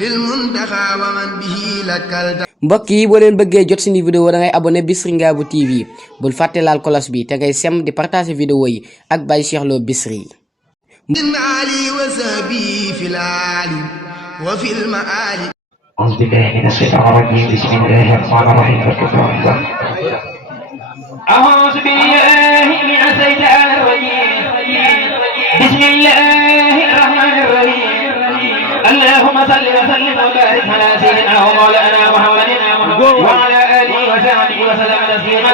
للمنتخى ومن به لك mbokk yi boo leen bëggee jot suñu vidéo da ngay abonné Bichri Ngabou TV bul fàtte laal cloche bi te ngay sem di partager vidéo yi ak Baye Cheikh Lo Bichri علي وسبي في العالي وفي المآلي أعوذ بالله من الشيطان الرجيم بسم الله الرحمن الرحيم أعوذ بالله من الشيطان الرجيم بسم الله الرحمن الرحيم اللهم صل وسلم وبارك على سيدنا ومولانا محمد وعلى آله وصحبه وسلم تسليما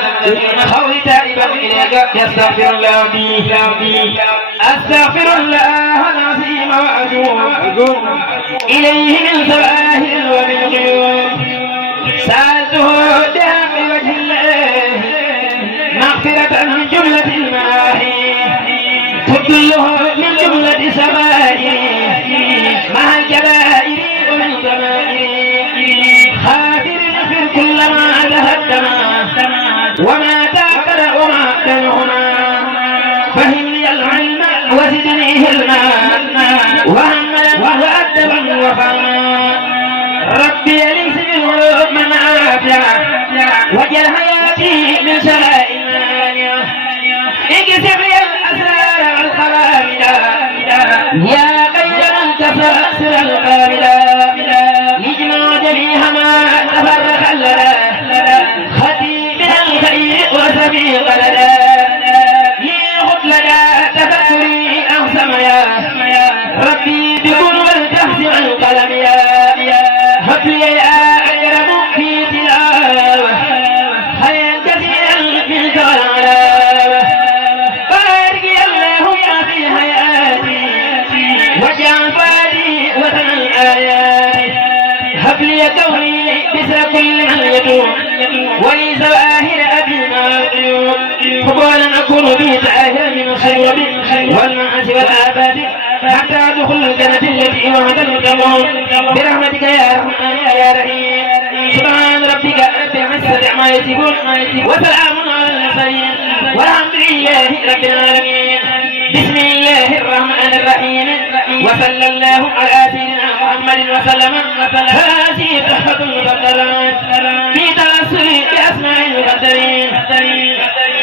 خوي تائبا إليك يستغفر الله بي أستغفر الله العظيم وأتوب إليه من سواهل ومن غيوب سألته دام بوجه الله مغفرة من جملة الماهي تبله من جملة سمائه مع الكبائر ومن ضمائر خافر يغفر كل ما تهدم وما تأخر وما أقدمهما فهمني العلم وزدني علما وهملا وأدبا وفهما ربي ليس بالعلوم من عافية وجل حياتي من شرائع اكسب لي الأسرار والخوامل يا خير من كسر أسر القابلة يجمع جميع ما تفرق لنا خطي من الخير وسبيق لنا ياخذ لنا تفكري أقسم يا ربي بكل والتحت عن قلم يا هب لي يا أكرم في تلاوة خيرا كثيرا من كرامة بارك الله يا في حياتي واجعل فادي وطن الآيات هب لي كوني بسر كل من يتوب ولي زواهر أبي ما يقلوب فقال أكون به تآهر من الخير والمعاصي والآفات حتى أدخل الجنة التي وعد المتقون برحمتك يا رحمن يا رحيم سبحان ربك رب العزة عما يصفون وسلام على المرسلين والحمد لله رب العالمين بسم الله الرحمن الرحيم وصلى الله على سيدنا محمد وسلم هذه تحفة المقدرات في توسل بأسماء المقدرين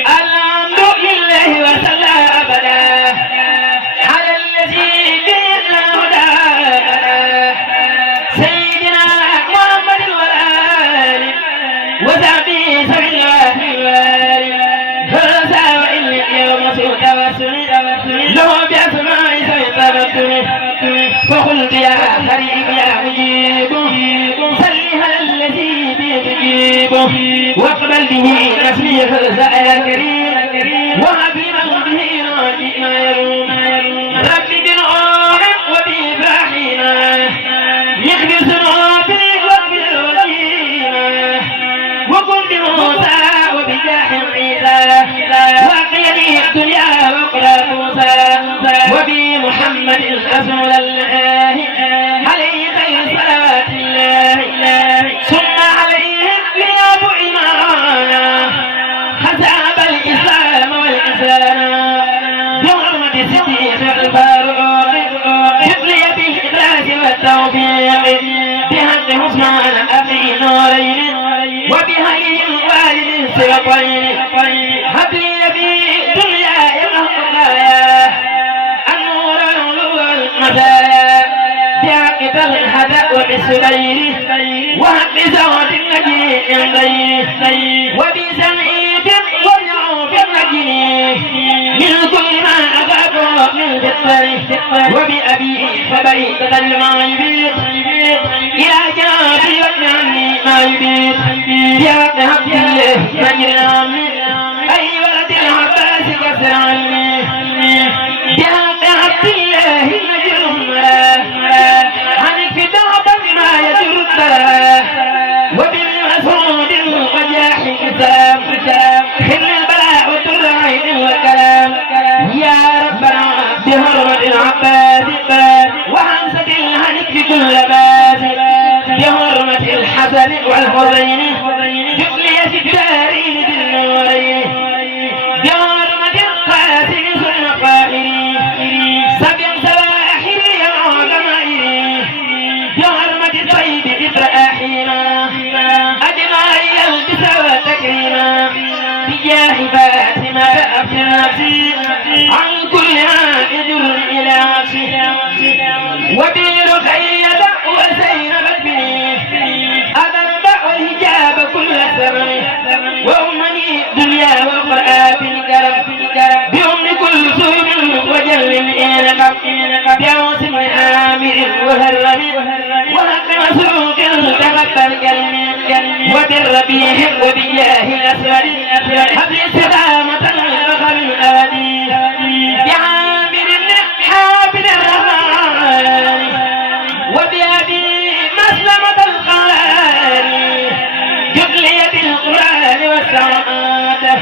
الحمد لله وصلى أبدا على الذي بنا هدى سيدنا محمد والآل وصحبه سبيل الله فرسا وإن اليوم سوء توسل له بأسماء سيطرة فقلت يا حريب يا مجيب صل على الذي بيجيب واقبل به نسلي فرسا يا كريم وهب لمن به راجي ما يروم رب بالعون وبإبراهيم يغفر ذنوبي واغفر وليما وكن بموسى وبجاه عيسى وقيني الدنيا وقرى موسى وبمحمد رسول الله عليه خير صلاة الله ثم عليهم ليابوا إيمانا حساب الإسلام والإسلام بحرمة الصديق الفاروق حفظي بالإخلاص والتوفيق بحق عثمان أخي نورين وبهدي والد السبطين هب لي في دنياي مهدايا النور والمزايا بحق الهدى وبالسبيل وحق زوج النجي وبسمعيد وبعوف النجي من كل ما أخاف من فتنه وبأبي فبيت ما يبيت إلى جابي وابني ما يبيت بحق حق الله مجرى عمي أي ولد العباس كسر علمي بحق حق الله مجرى عنك فتاة ما يجر الدراه وبمسعود وجاح كتاب خل البلاء والدرعين والكلام يا ربنا بحرمة العباس وحمزة الهنك في كل باس بحرمة الحسن والحسين جبلي في الدارين بالنورين بحرمة القاسم ثم قائلين سبع سواحل يا عظمائي بحرمة عن كل عائد إلى عشي وبير خيد وزينب بني أذنب الحجاب كل زمن وأمني دنيا وقرآ بالكرم بأم كل سوم وجل إنقم بعوس من آمر وهرم وحق مسروق تقبل كلمي وبالربيع وبجاه الأسود حبل استقامة الرخم الآدي بعامر حافظ الرحمن وبأبي مسلمة الخالي جبلية القرآن والسعادة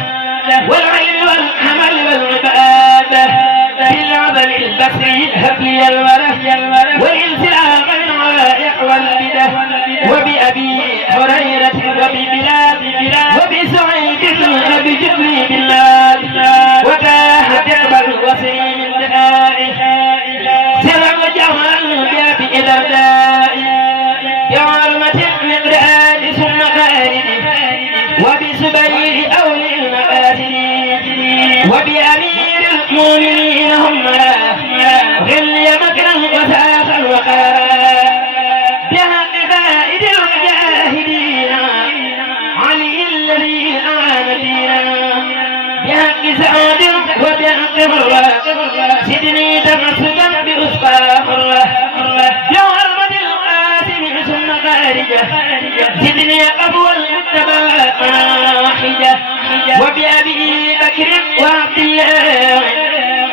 والعلم والعمل والعبادة في العمل البصري هبلي الوره والانسلاق العوائق والبدة وبأبي هريرة وببلاد وبسعيد وبجبري بالله وتاهت يقبل وسيم الدائي سلام جمال بأبي درداء بعرمة المقداد ثم خالد وبسبيل أولي المقاصد وبأمير المؤمنين هم غلي مكرا وساخا وقارا بحق فائد المجاهدين علي الذي أعان دينا بحق سعود وبحق مرة سدني تمسكا بأسقى مرة بعرمة القاسم ثم خارجة سدني قبو المتبع حجة وبأبي بكر وعبد الله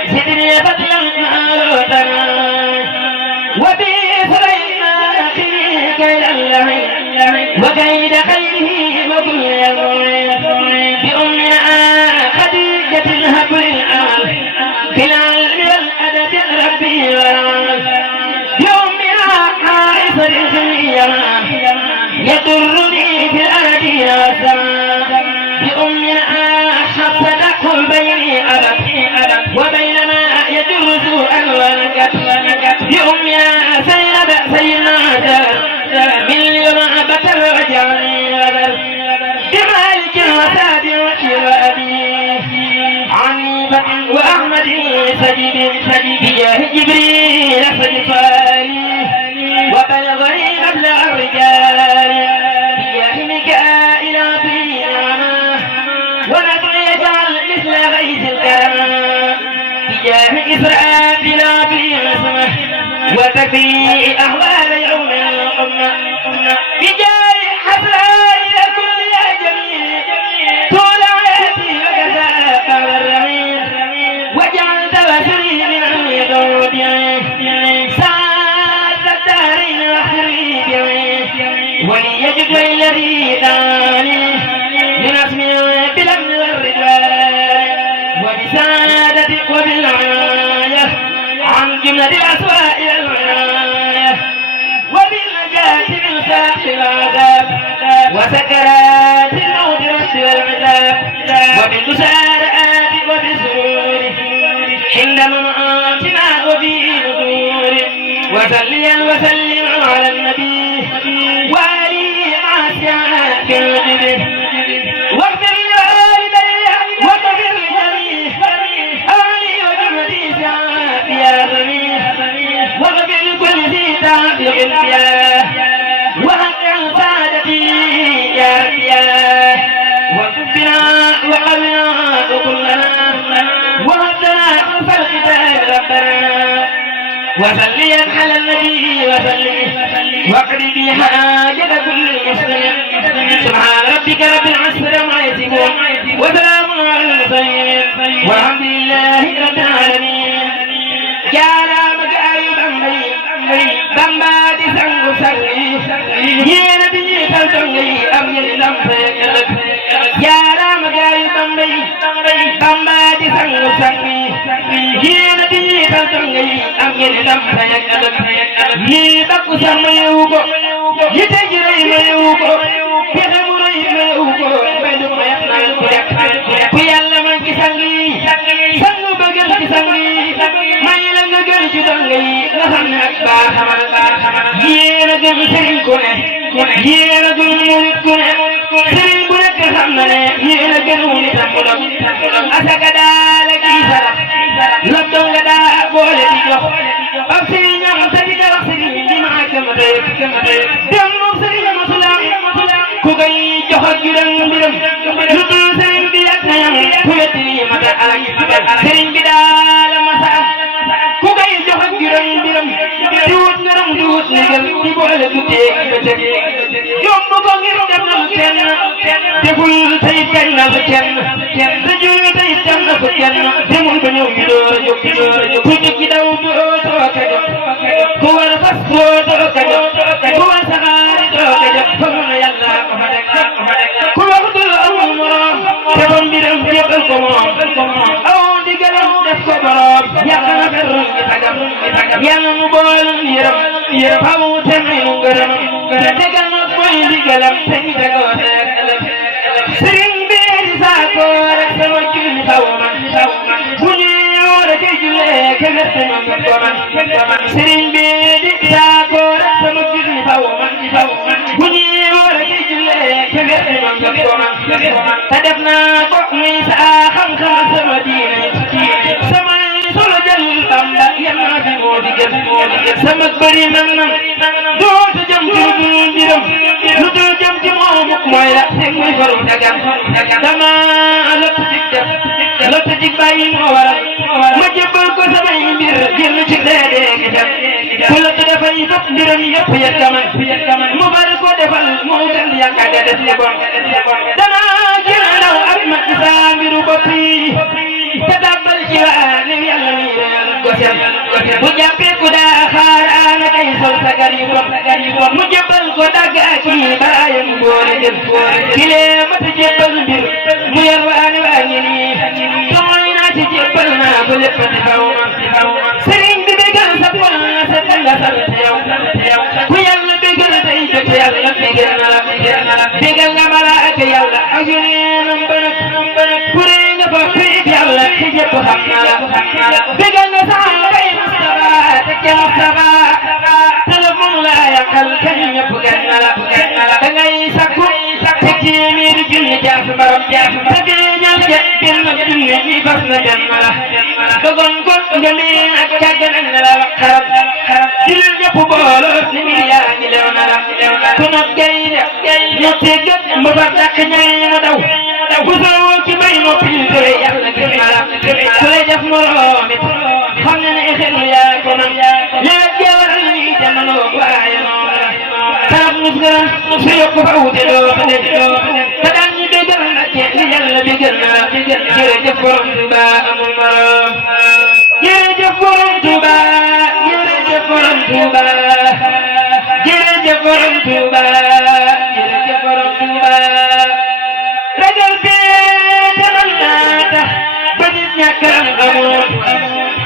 سدني فضلا معروفا وبسليمان أخي كيد الله وكيد خيره وكل بأمنا خديجة الهبل الأمل في العلم والأدب ربي والعمل بأمنا عائشة الخلية يضرني في الأرض والسماء بأمنا حفظته البين أبد وبينما يجوز الورقة بأمنا زينب سيدنا من اليوم بكر وجعلني غدر بمالك وسعد وأبي عنيفة وأحمد سجد بجاه جبريل فجفالي وبلغني مبلغ الرجال بجاه ميكائيل في نعمه ونبغي يجعل مثل غيث الكرم بجاه إسرائيل في عصمه وتكفي أهوال يوم الأمة بجاه حسران لكل يا جميل طول حياتي وكذا الرميل وجعلت وسري من يدود سعادة الدارين واخري وليجد الذي داني من اسمي بالامن والرضوان وبسعادة وبالعناية عن جملة الأسواء والعناية وبالنجاة من ساق العذاب وسكرات الموت والعذاب وبالمسارعات وبالسرور عند مماتنا وفي نذور وسليا وسلم على النبي وآله مع السعادة الجبر واغفر لوالدي واغفر لجميع أهلي وجملتي سعادة يا غني واغفر لكل ذي تعلق فيها وحق سعادتي يا ربي وكفنا وقبلنا وكلنا وهدنا خلف الختام ربنا وسليا على النبي وسلم واقضي بي حاجة كل مسلم سبحان ربك رب العزة عما يصفون وسلام على المرسلين والحمد لله رب العالمين جانا مكاي بامبا دي سانغو سانغي يينا دي تالتونغي ام يلي لام فيك جانا مكاي بامبا دي سانغو سانغي يينا دي تالتونغي ام يلي لام فيك يي باكو ساميوكو يتجري ميوكو يخمري ميوكو بدو ku yàlla man ci sangi sangu bëggal ci sangi may la nga gën ci donga yi nga xam ne ak baax yéen a gën sëriñ ku ne yéen a gën murit ku ne sëriñ bu nekk xam na ne yéen a gën wu nitam bu dog asaka daal sarax la donga daa boole di jox ab sëriñam sa di dara sëriñ li ma kama tey dem moom sëriñ Masulaam ku koy jox ak juróom mbiram lu dul sëriñ bi ak nayam ku wetti lii mata alak sëriñ bi daal masa am ku koy jox ak juróom mbiram di wut ngaram di wut ndigal di boole du teeg bëccëg yomb ko ngir def na lu kenn deful tey teg na lu kenn te jul tey teg na ko kenn demul ba ñëw bi door a jóg ku jukki daw doo ka jóg ku war a fas doo ka jóg ku war saxaari doo ka jóg fa mun a yàlla ko fa deg ku wax dul amul morom te bon mbiram jébbal ko moom aw ndigalam def ko borom yàq na fer ngi tagam yàlla mu bool yërëm faw te may nu ngërëm te tegal na koy ndigalam te ngi tegoo teeg sëriñ bi di saako rek sama julli faw man bu ñuy war a kay jullee ke merte ma ko man sëriñ bi di saako rek sama julli faw man bu ñuy war a kay jullee ke merte ma ko man te def naa ko muy saa xam-xam sama diine sama solo jël Bamba yàlla fi moo di gën sama bëri nam dootu jëm ci lu dul ndiram lu dul jëm ci moom mooy la fekk muy farum dagam dama lottu jig def lottu jig bàyyi moo waral ma jébbal ko samay mbir génn ci deedee gi dem ku lottu dafay fop mbiram yëpp yeggaman mu bari ko defal moo gën yaakaar ga def li bon dana gën a daw ak ma ci saa mbiru bopp yi te dàbbal ci waa ni yàlla mi gosem bu jàppee ku daa xaar ana kay sol sagar yu bon mu jébbal ko dagg ak yi baayam boole jël kile mata jébbal mbir mu yor waane waa ngi nii samay naa ci jébbal naa ko lépp di xaw sëriñ bi bégal sa xol na sa tanga sant yow ku yàlla bégal tey jot yàlla bégal na la bégal nga malaaka yàlla ak yoneenam ba nag kuree nga fa fiit yàlla ci jëpp xam na la bégal nga saxaabay Mustafa te ke Mustafa téléphone la yàqal kañ ñëpp gën na la da ngay sakku te téeméeri junni jaas mbaram te feeñal ja benn junni ñi fas na benn la dogon kon nga meen ak càgg nañ na la xarab jullit ñëpp booloo ni mi yaa ngi lew na la ku not gaynde ñetti gët mba fa dàq ñay mu daw bu soo ci bay noppi tere yàlla gis na la ku lay def moroom it xam na ne xel yaa ko man léegi jeewal ni jamono waaye noonu la tarab nus nga su yokk fa wute doo te daan ñi bégal na ci li yàlla bégal na la jërëjëf borom Tuuba amul morom jërëjëf borom Tuuba jërëjëf borom Tuuba jërëjëf borom Tuuba jërëjëf borom Tuuba ragal bee teral naa tax ba nit ñàkkam amul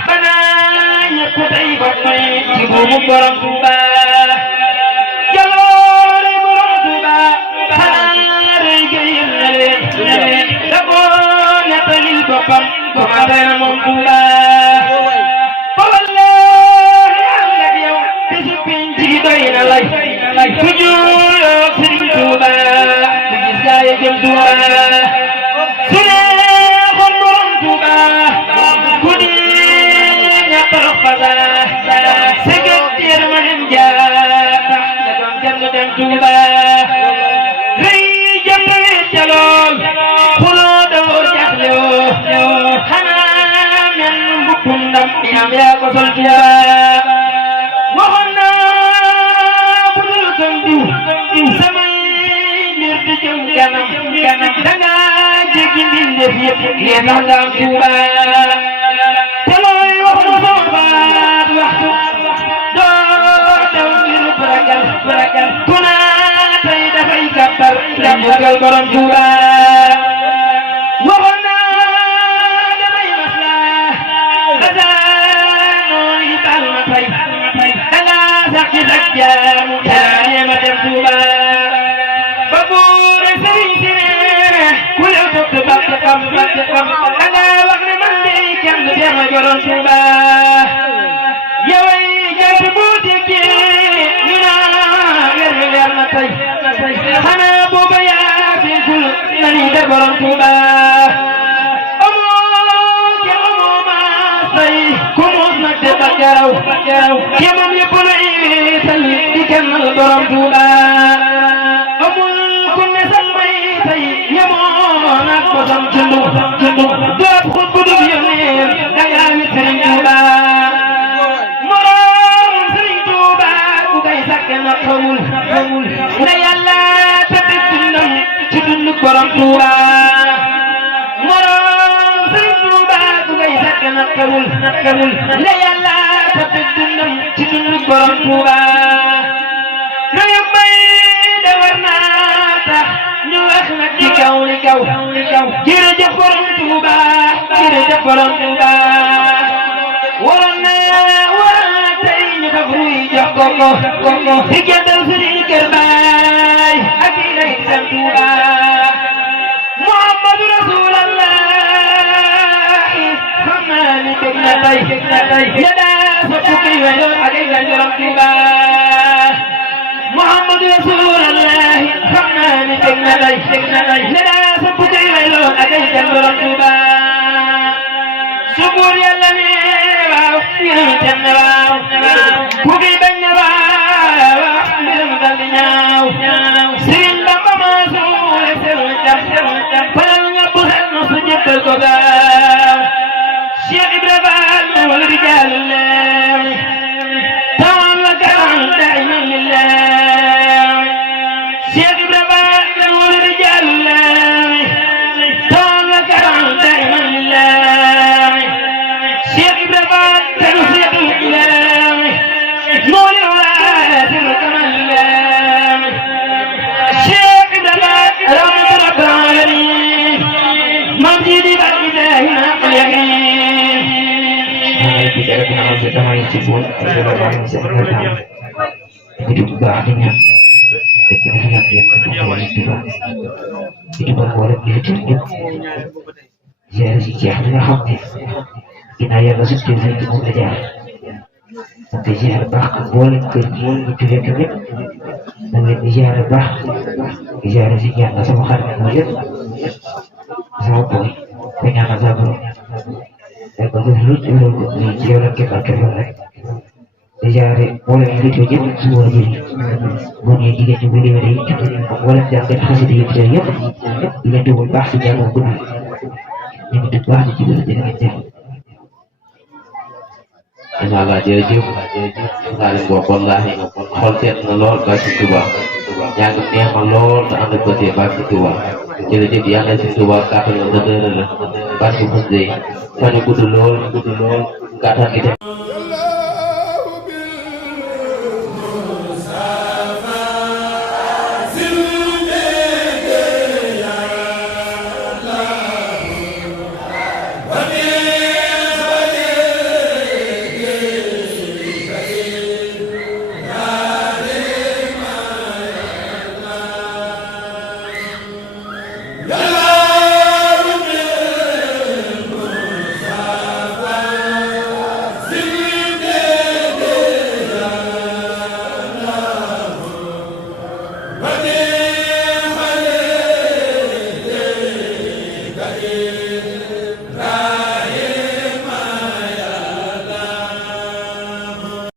banaa ñëpp tey bopp may ci buumu borom Tuuba jaloore borom Tuuba xanaa rëy ga yël na leen da koo nettalil boppam commencé na moom Tuuba fa wallaahi ànd ak yow bisu penc gi doy na lay ku juuyoo Sëriñ Tuuba ku gis gaa yi jëm Tuuba su neexoon borom Tuuba ku di ñàkkalox fasara sëgët yërmanem jaata nga doon kenn dem Tuuba rëy jëpp wet ca lool xuloo doo jaxle woo xanaa men mbukkum ndam mi am yaa ko sol Tuuba waxoon naa bu dul kon diw samay mbir di jëm kanam danga jéggi mbindeef yëpp yee tax nga am Tuuba te looy wax na sama baat waxtu doo daw ngir baragal ku naa tey dafay kàttar ndax jugal borom Tuuba waxoon naa damay maslaa asaanoo yi baal ma tey danga sax ci sag jaamu yaa ma dem Tuuba ba buur sëriñ si ne ku lew topp bàtt xam danga wax ne man de kenn dem a borom Tuuba yoway jant boo déggee ñu naa weer na tey xanaa booba yaa fi ful nañu de borom Tuuba amoo kennal borom Tuuba amul ku ne sax may tey yemoon ak bosam cundu doob xut bu dul yónneen dangaa wit Sëriñ Tuuba morom Sëriñ Tuuba ku koy sàkke na xamul na yàlla tëdd dundam ci dundu borom Tuuba morom Sëriñ Tuuba ku koy sàkke na xamul na yàlla tëdd dundam ci dundu borom Tuuba reyu bay de war naa tax ñu wax nag ci kaw li kaw jërëjëf borom Tuuba jërëjëf borom Tuuba waroon naa waa tey ñu fab ruy jox ko di jëndal Sëriñ Kër Baay ak i lay seen Tuuba Muhammadu Rasulallah xam naa ni dégg na tey ya daa sa fukki weyoon ak i lay borom Tuuba Muhammadu Rasulallah xam naa ni dégg na tey ya daa sa fukki weyoon ak i lay borom Tuuba subuur yàlla ne waaw mbirum ten ne waaw ku fi bañ ne waaw mbirum dal di ñaaw Sëriñ Bamba maa suule sel jam falal nga bu xel na su jëppal ko gaaw Cheikh Ibra Fall wal rijaalu leew tawan la garan daiman lillaah Cheikh Ibra Fall wal rijaalu leew tawan la garan daiman lillaah Cheikh Ibra Fall tansiyatul ilaah nooli waasil kamal lillaah Cheikh Ibra Fall rahmatu rabbil aalamiin mam jidi ba ilaahi naqal yaqiin bicara tentang bersama yang disebut adalah orang yang hidup bahagia kita lihat dia hidup berbuat hidup jadi sejarah hati kita yang masuk di sini kita belajar nanti sejarah bahkan boleh kerjaan itu dia kerja nanti sejarah sejarah sejarah sama karena melihat sama boy penyakit sabro dan betul di jalan kita kerja sejarah boleh itu juga semua jadi bunyi juga boleh itu boleh jangan kasih dia kerja dia tu bahas sejarah pun ini itu bahas juga jadi kerja Insyaallah jërëjëf Xaadim Mbokk wallaahi xol seet na lool barke Tuuba ñàng neex na lool te ànd ko ci barke Tuuba jërëjëf yàlla ci Tuuba kàttan la dëgëral la barke xasida yi fan yu gudd lool kàttan gi